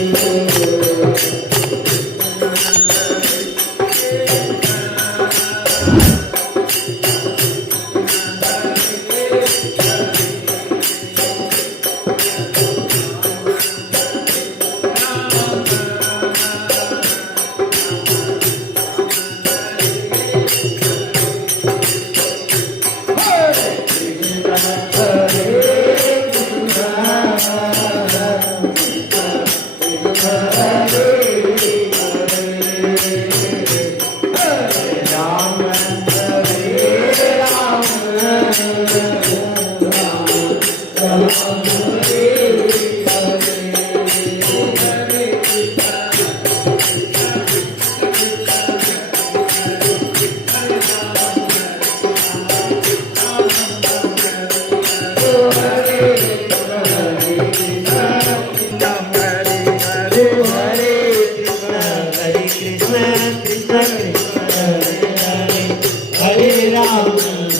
Krishna Hare Hare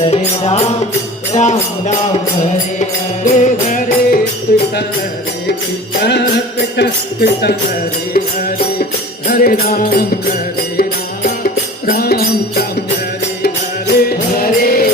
Hare Ram Ram Ram Hare Hare Hare Krishna Krishna Krishna Hare Hare Hare Ram Ram Ram Hare Hare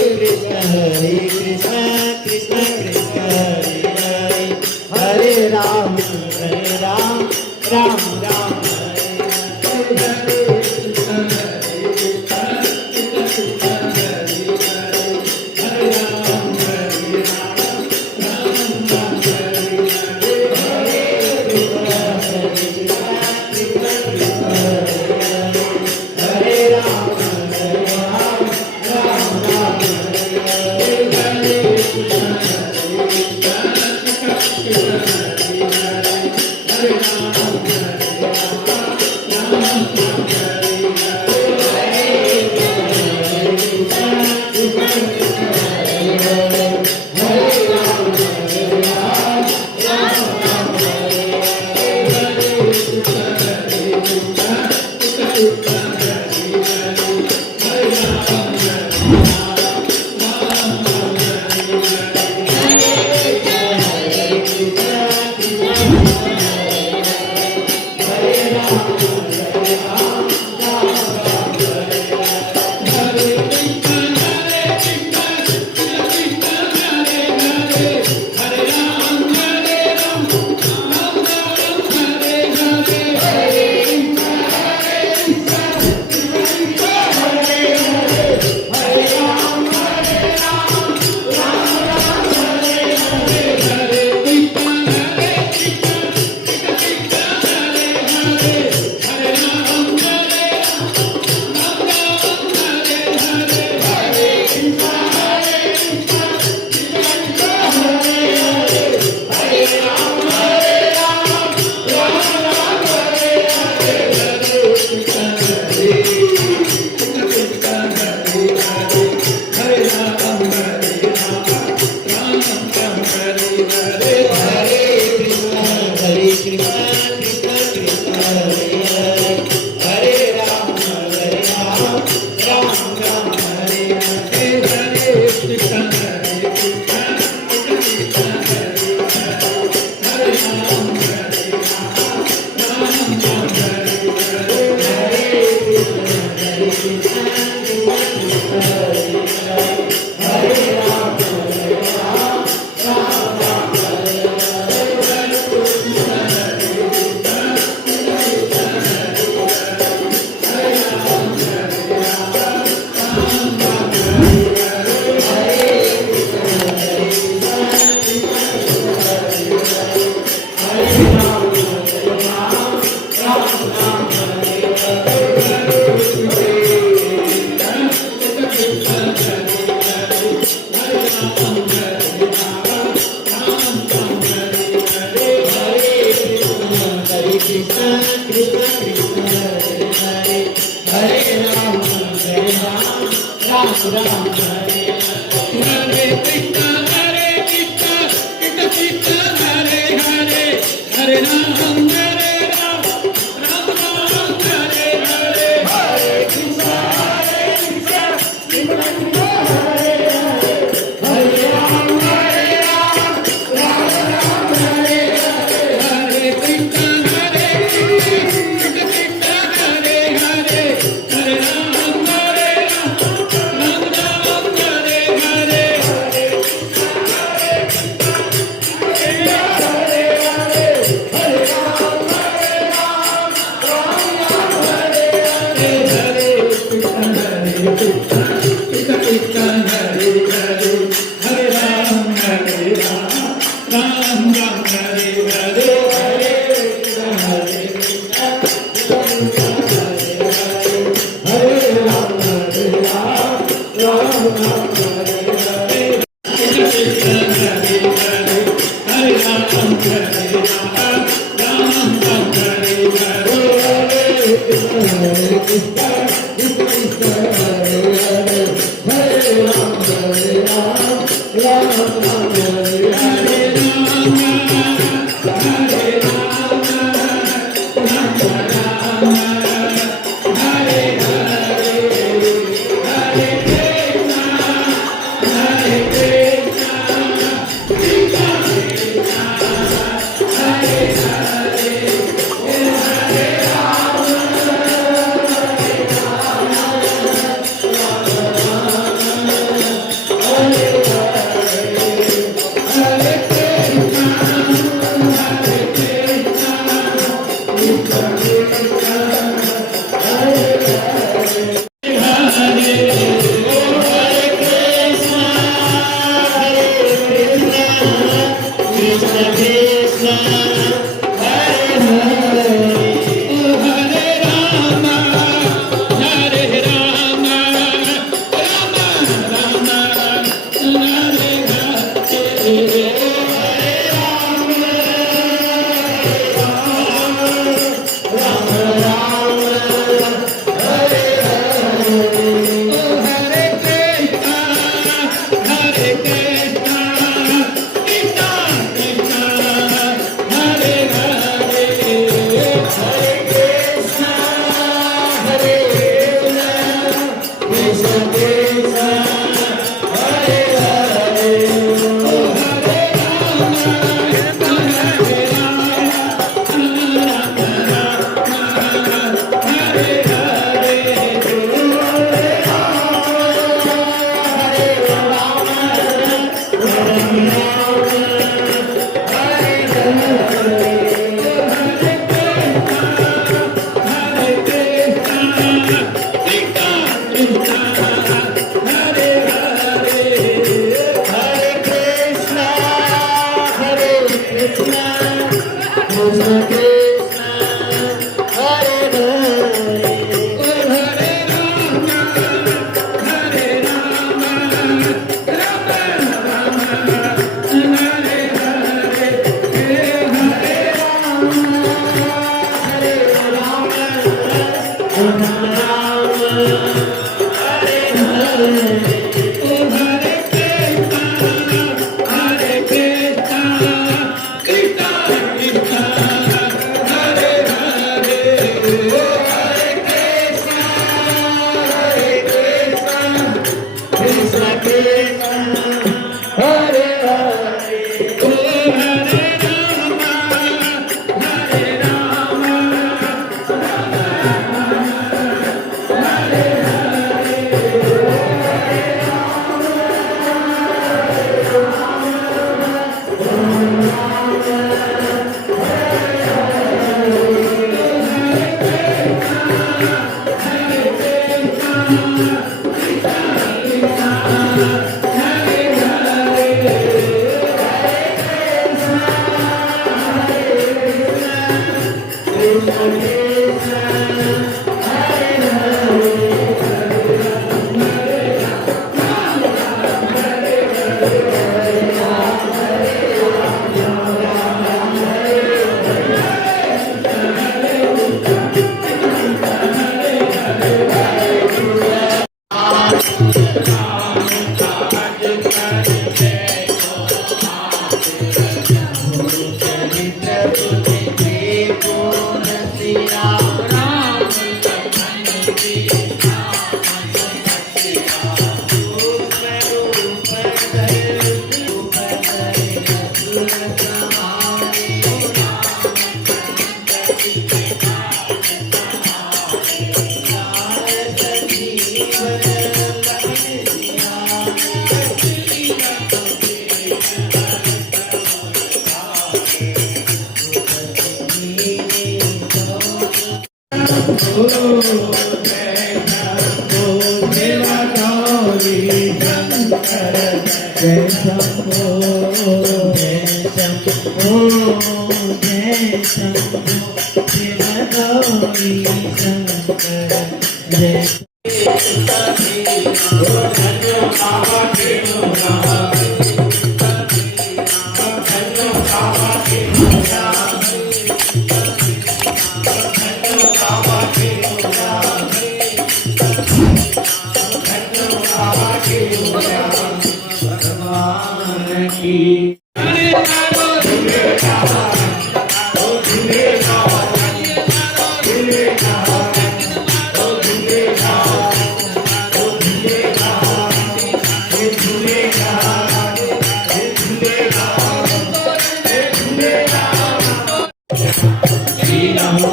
Jai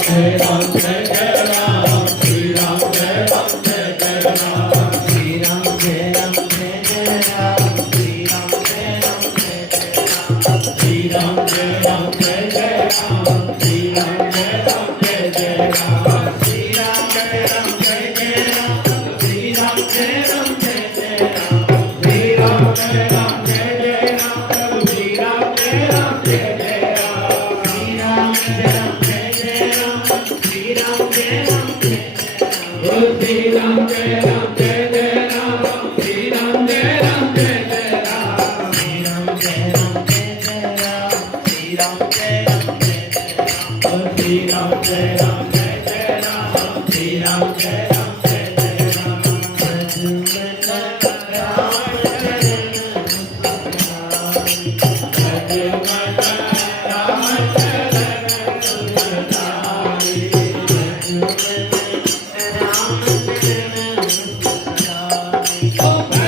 Jai Ram Jai Jai Ram Shri Ram Jai Ram Jai Jai Ram Shri Ram Jai Ram Jai Jai Ram Shri Ram Jai Ram Jai Jai Ram Shri Ram Jai Ram Jai Jai Ram Shri Ram Jai Ram Jai Jai Ram Shri Ram Jai Ram Jai Jai Ram Shri Ram Jai Ram Jai Jai Ram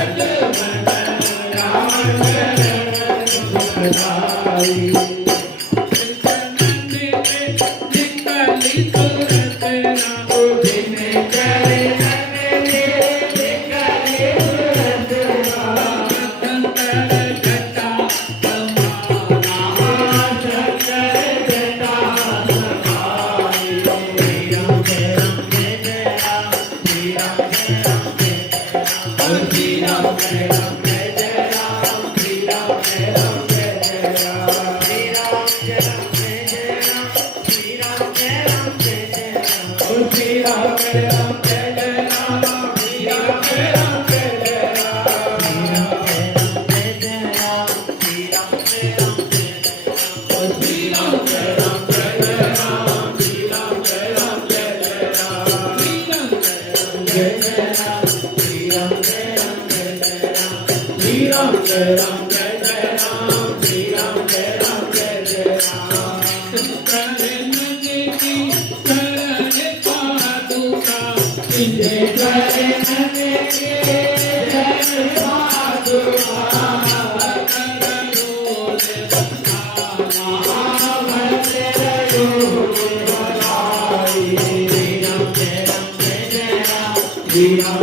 Shri Ram Jai Ram Jai Jai Ram Shri Ram Jai Ram Jai Jai Ram Shri Ram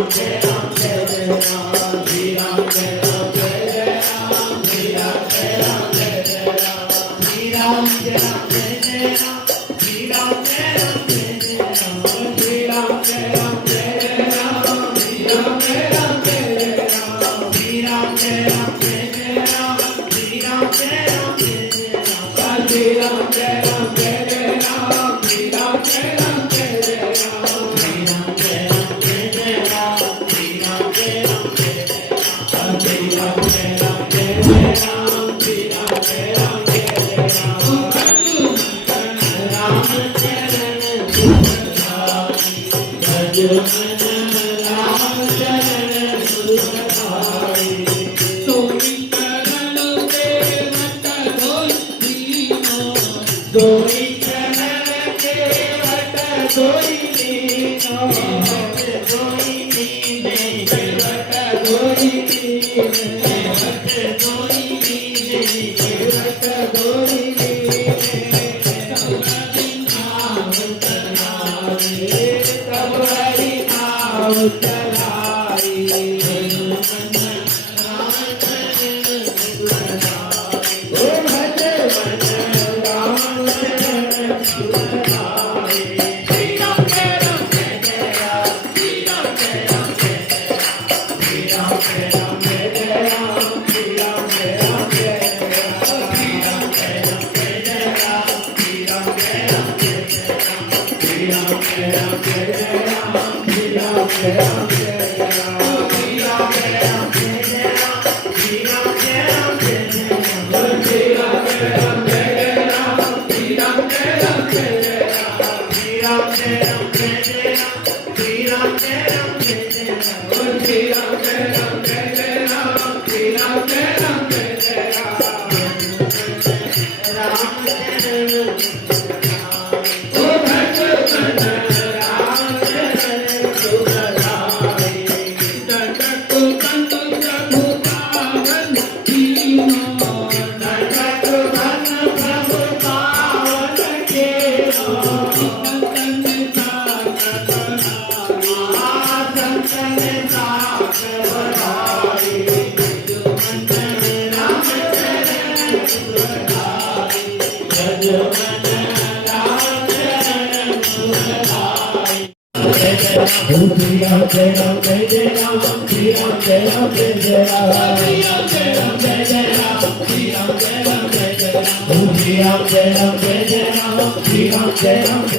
Jai Ram Jai Jai Ram Shri Ram Jai Ram Jai Jai Ram Shri Ram Jai Ram Jai Jai Ram Shri Ram Jai Ram Jai Jai Ram Shri Ram Jai Ram Jai Jai Ram Shri Ram Jai Ram Jai Jai Ram Shri Ram Jai Ram Jai Jai Ram Shri Ram Jai Ram Jai Jai Ram Shri Ram Jai Ram Jai Jai Ram Shri Ram Jai Ram Jai Jai Ram Shri Ram Jai Ram Jai Jai Ram Shri Ram Jai Ram Jai Jai Ram Shri Ram Jai Ram Jai Jai Ram Shri Ram Jai Ram